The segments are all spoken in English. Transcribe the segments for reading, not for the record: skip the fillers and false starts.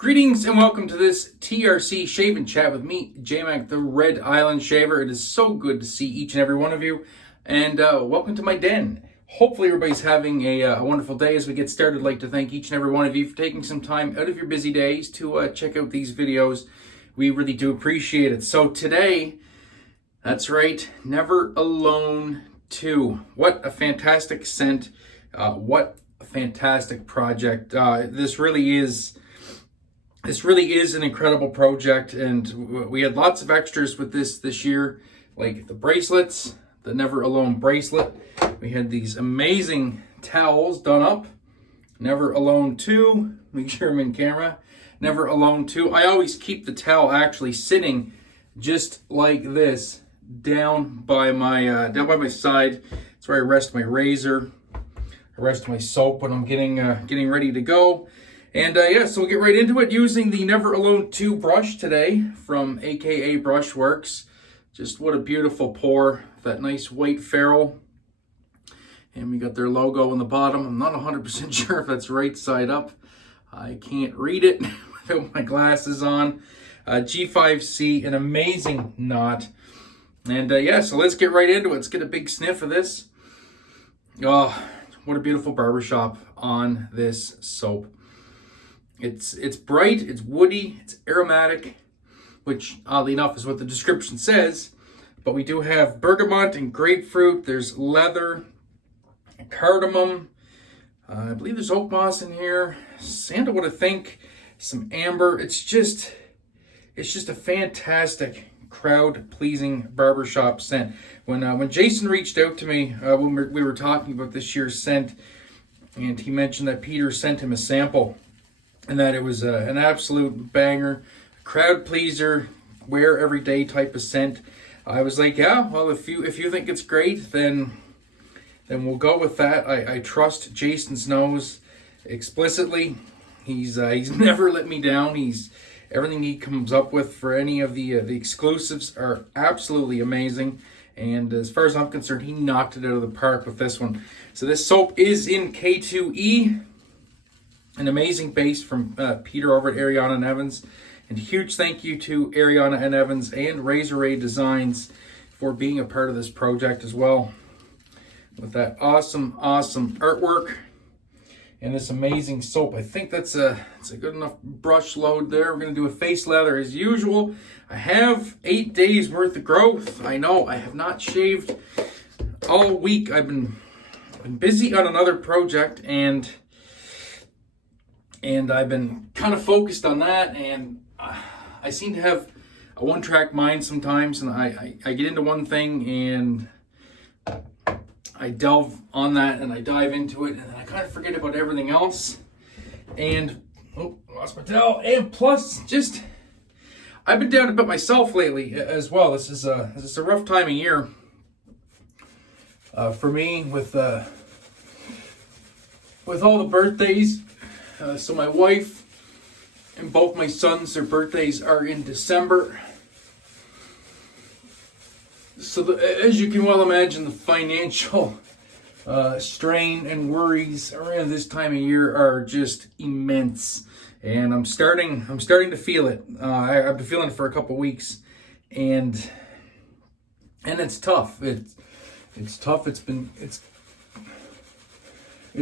Greetings and welcome to this TRC Shave and Chat with me, J-Mac, the Red Island Shaver. It is so good to see each and every one of you, and welcome to my den. Hopefully everybody's having a wonderful day as we get started. I'd like to thank each and every one of you for taking some time out of your busy days to check out these videos. We really do appreciate it. So today, that's right, Never Alone 2. What a fantastic scent. What a fantastic project. This really is an incredible project, and we had lots of extras with this year, like the bracelets, the Never Alone bracelet. We had these amazing towels done up. Never Alone 2, make sure I'm in camera. Never Alone 2. I always keep the towel actually sitting just like this, down by my side. That's where I rest my razor. I rest my soap when I'm getting ready to go. And so we'll get right into it using the Never Alone 2 brush today from AKA Brushworks. Just what a beautiful pour, that nice white ferrule. And we got their logo on the bottom. I'm not 100% sure if that's right side up. I can't read it without my glasses on. G5C, an amazing knot. And so let's get right into it. Let's get a big sniff of this. Oh, what a beautiful barbershop on this soap. It's bright, it's woody, it's aromatic, which oddly enough is what the description says. But we do have bergamot and grapefruit. There's leather, cardamom. I believe there's oak moss in here. Sandalwood, I think. Some amber. It's just a fantastic, crowd-pleasing barbershop scent. When Jason reached out to me when we were talking about this year's scent, and he mentioned that Peter sent him a sample, and that it was an absolute banger, crowd pleaser, wear every day type of scent. I was like, yeah, well, if you think it's great, then we'll go with that. I trust Jason's nose explicitly. He's never let me down. Everything he comes up with for any of the exclusives are absolutely amazing. And as far as I'm concerned, he knocked it out of the park with this one. So this soap is in K2E. An amazing base from Peter over at Ariana and Evans. And huge thank you to Ariana and Evans and Razor Ray Designs for being a part of this project as well. With that awesome artwork and this amazing soap. I think it's a good enough brush load there. We're going to do a face lather as usual. I have 8 days worth of growth. I know I have not shaved all week. I've been busy on another project, and I've been kind of focused on that, and I seem to have a one-track mind sometimes, and I get into one thing, and I delve on that, and I dive into it, and then I kind of forget about everything else, and, lost my towel, and plus, I've been down a bit myself lately as well. This is a rough time of year for me with all the birthdays. So my wife and both my sons, their birthdays are in December. So as you can well imagine, the financial strain and worries around this time of year are just immense. And I'm starting to feel it. I've been feeling it for a couple weeks, and it's tough. It's tough. It's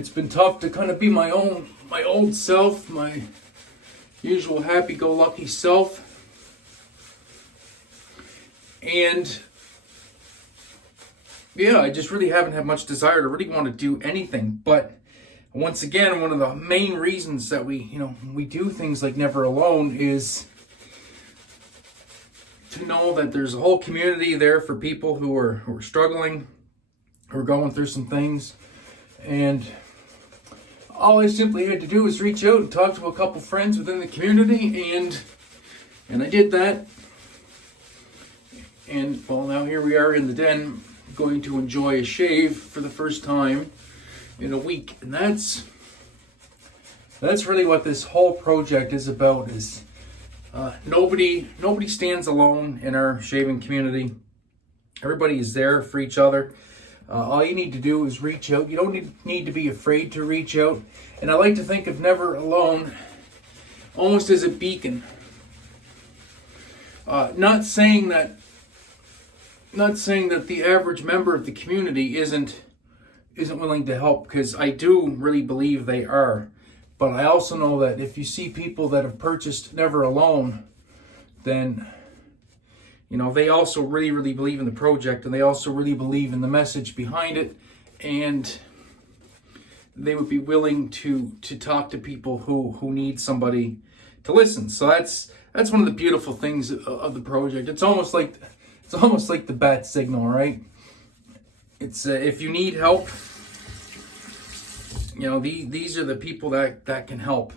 been tough to kind of be my old self, my usual happy-go-lucky self. And yeah, I just really haven't had much desire to really want to do anything. But once again, one of the main reasons that we do things like Never Alone is to know that there's a whole community there for people who are struggling, who are going through some things. And all I simply had to do was reach out and talk to a couple friends within the community, and I did that. And well, now here we are in the den, going to enjoy a shave for the first time in a week, and that's really what this whole project is about. Is nobody stands alone in our shaving community. Everybody is there for each other. All you need to do is reach out. You don't need to be afraid to reach out. And I like to think of Never Alone almost as a beacon. Not saying that the average member of the community isn't willing to help, because I do really believe they are. But I also know that if you see people that have purchased Never Alone, then they also really, really believe in the project, and they also really believe in the message behind it, and they would be willing to talk to people who need somebody to listen. So that's one of the beautiful things of the project. It's almost like the bat signal, right? It's if you need help, these are the people that can help.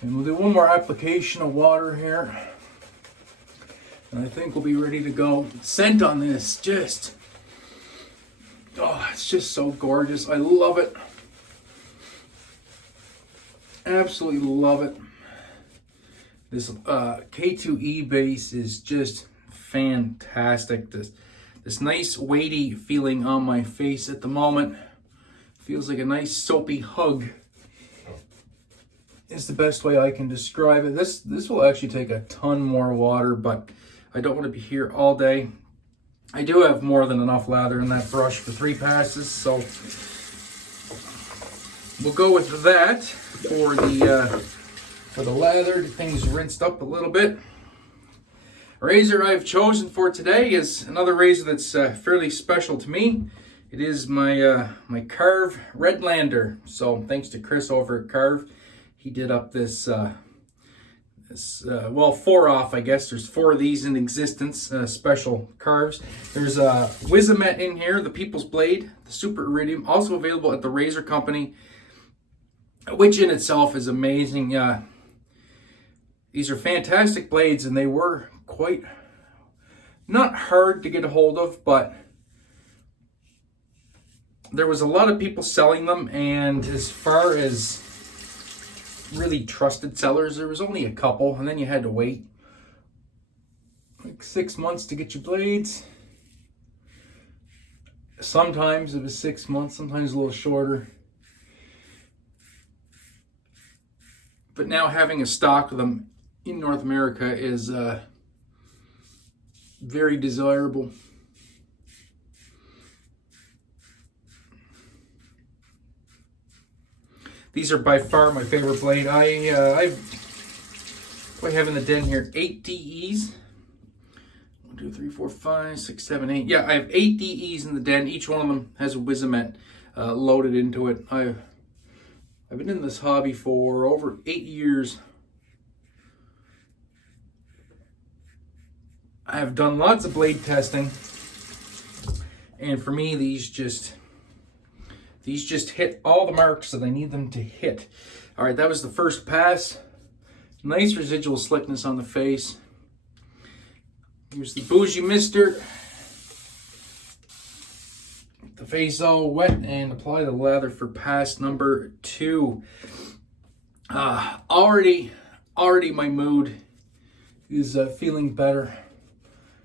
And we'll do one more application of water here, and I think we'll be ready to go. Scent on this, it's just so gorgeous. I love it. Absolutely love it. This K2E base is just fantastic. This nice weighty feeling on my face at the moment. Feels like a nice soapy hug is the best way I can describe it. This will actually take a ton more water, but I don't want to be here all day. I do have more than enough lather in that brush for 3 passes, so we'll go with that for the lather. The thing's rinsed up a little bit. Razor I've chosen for today is another razor that's fairly special to me. It is my Carve Redlander. So thanks to Chris over at Carve, he did up this 4 off, I guess. There's 4 of these in existence, special carves. There's a Wizamet in here, the People's Blade, the Super Iridium, also available at the Razor Company, which in itself is amazing. These are fantastic blades, and they were quite not hard to get a hold of, but there was a lot of people selling them, and as far as really trusted sellers, there was only a couple, and then you had to wait like 6 months to get your blades. Sometimes it was 6 months, sometimes a little shorter. But now having a stock of them in North America is very desirable. These are by far my favorite blade. I have in the den here 8 DEs. 1, 2, 3, 4, 5, 6, 7, 8. Yeah, I have 8 DEs in the den. Each one of them has a Wizamet loaded into it. I've been in this hobby for over 8 years. I have done lots of blade testing, and for me, these just hit all the marks that I need them to hit. All right, that was the first pass. Nice residual slickness on the face. Here's the Bougie Mister. The face all wet, and apply the lather for pass number 2. Already my mood is feeling better.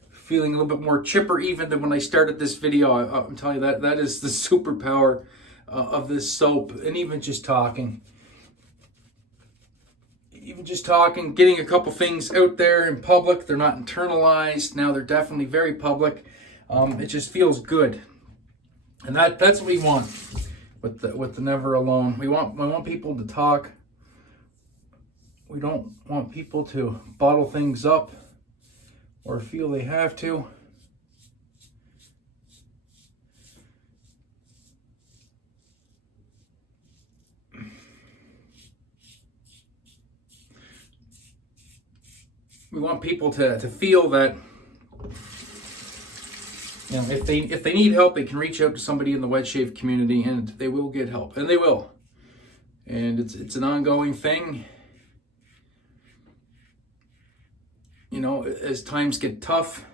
Feeling a little bit more chipper even than when I started this video. I'm telling you, that is the superpower of this soap. And even just talking, getting a couple things out there in public. They're not internalized. Now they're definitely very public. It just feels good. And that's what we want with the Never Alone. We want people to talk. We don't want people to bottle things up or feel they have to. We want people to feel that, if they need help, they can reach out to somebody in the wet shave community, and they will get help, and they will. And it's an ongoing thing. As times get tough,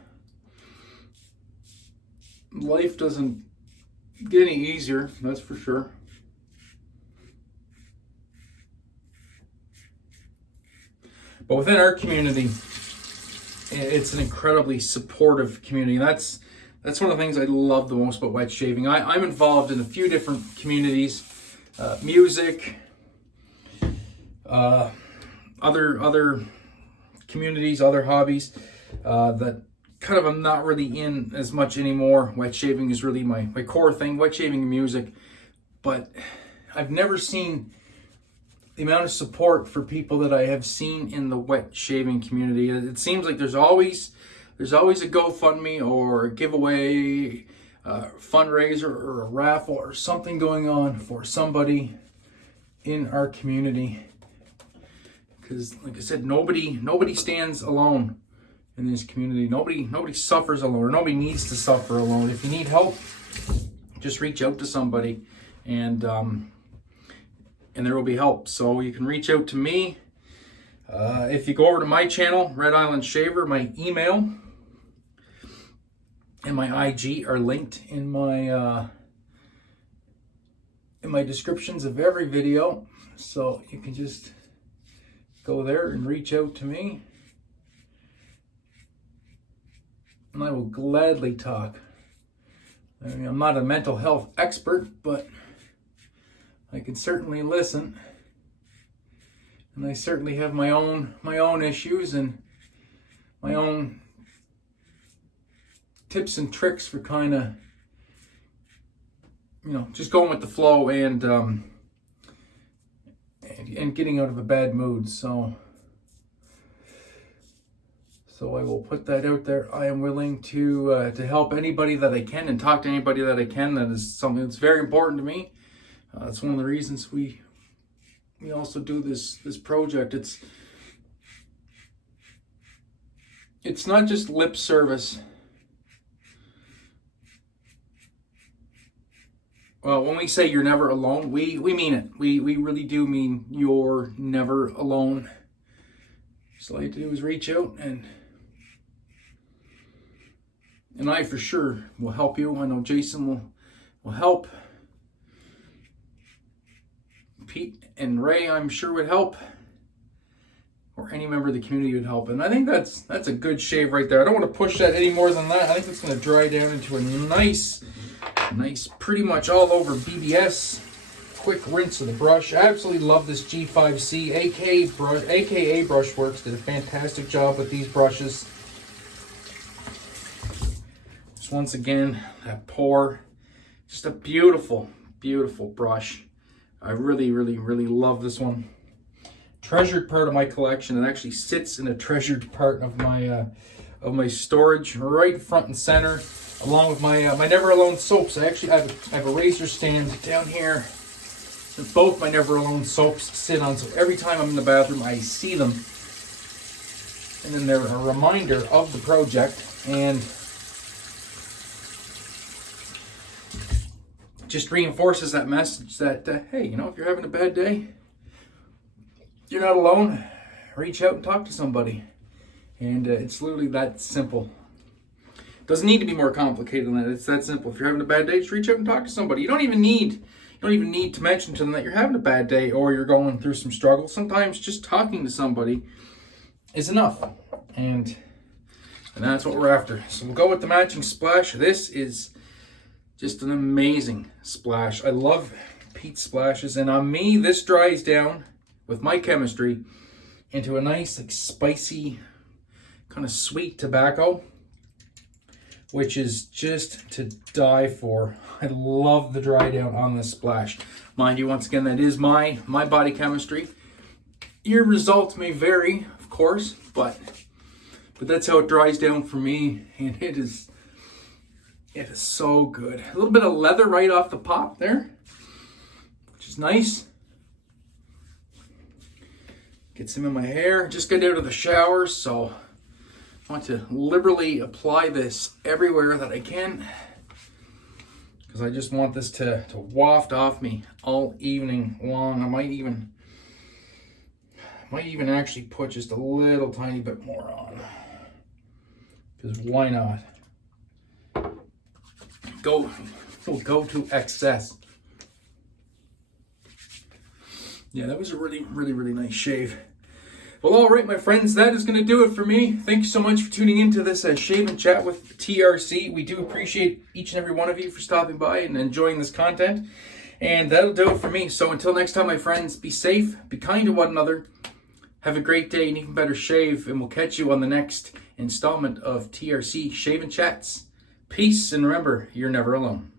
life doesn't get any easier, that's for sure. But within our community, it's an incredibly supportive community. That's one of the things I love the most about wet shaving. I'm involved in a few different communities, music, other communities, other hobbies that kind of I'm not really in as much anymore. Wet shaving is really my core thing, wet shaving and music. But I've never seen the amount of support for people that I have seen in the wet shaving community. It seems like there's always a GoFundMe or a giveaway, fundraiser or a raffle or something going on for somebody in our community. Because, like I said, nobody stands alone in this community. Nobody suffers alone, or nobody needs to suffer alone. If you need help, just reach out to somebody, and there will be help. So you can reach out to me. If you go over to my channel, Red Island Shaver, my email and my IG are linked in my descriptions of every video. So you can just go there and reach out to me, and I will gladly talk. I mean, I'm not a mental health expert, but I can certainly listen, and I certainly have my own issues and my own tips and tricks for kind of, just going with the flow and getting out of a bad mood. So I will put that out there. I am willing to help anybody that I can and talk to anybody that I can. That is something that's very important to me. That's one of the reasons we also do this project. It's not just lip service. Well, when we say you're never alone, we mean it. We really do mean you're never alone. Just all you have to do is reach out, and I for sure will help you. I know Jason will help. Pete and Ray, I'm sure, would help. Or any member of the community would help. And I think that's a good shave right there. I don't want to push that any more than that. I think it's going to dry down into a nice, pretty much all over BBS. Quick rinse of the brush. I absolutely love this G5C, aka Brushworks. Did a fantastic job with these brushes. Just once again, that pour. Just a beautiful, beautiful brush. I really, really, really love this one. Treasured part of my collection. It actually sits in a treasured part of my storage, right front and center, along with my Never Alone soaps. I have a razor stand down here that both my Never Alone soaps sit on. So every time I'm in the bathroom, I see them, and then they're a reminder of the project, and just reinforces that message that hey, if you're having a bad day, you're not alone. Reach out and talk to somebody. And it's literally that simple. Doesn't need to be more complicated than that. It's that simple. If you're having a bad day, just reach out and talk to somebody. You don't even need to mention to them that you're having a bad day or you're going through some struggle. Sometimes just talking to somebody is enough. And that's what we're after. So we'll go with the matching splash. This is just an amazing splash. I love Pete's splashes. And on me, this dries down with my chemistry into a nice, spicy, kind of sweet tobacco, which is just to die for. I love the dry down on this splash. Mind you, once again, that is my body chemistry. Your results may vary, of course, but that's how it dries down for me, and it is so good. A little bit of leather right off the pop there, which is nice. Get some in my hair. Just got out of the shower, so I want to liberally apply this everywhere that I can, because I just want this to waft off me all evening long. I might even actually put just a little tiny bit more on, because why not? We'll go to excess. Yeah, that was a really, really, really nice shave. Well, all right, my friends, that is going to do it for me. Thank you so much for tuning into this Shave and Chat with TRC. We do appreciate each and every one of you for stopping by and enjoying this content. And that'll do it for me. So until next time, my friends, be safe, be kind to one another, Have a great day and even better shave, and we'll catch you on the next installment of TRC Shave and Chats. Peace, and remember, you're never alone.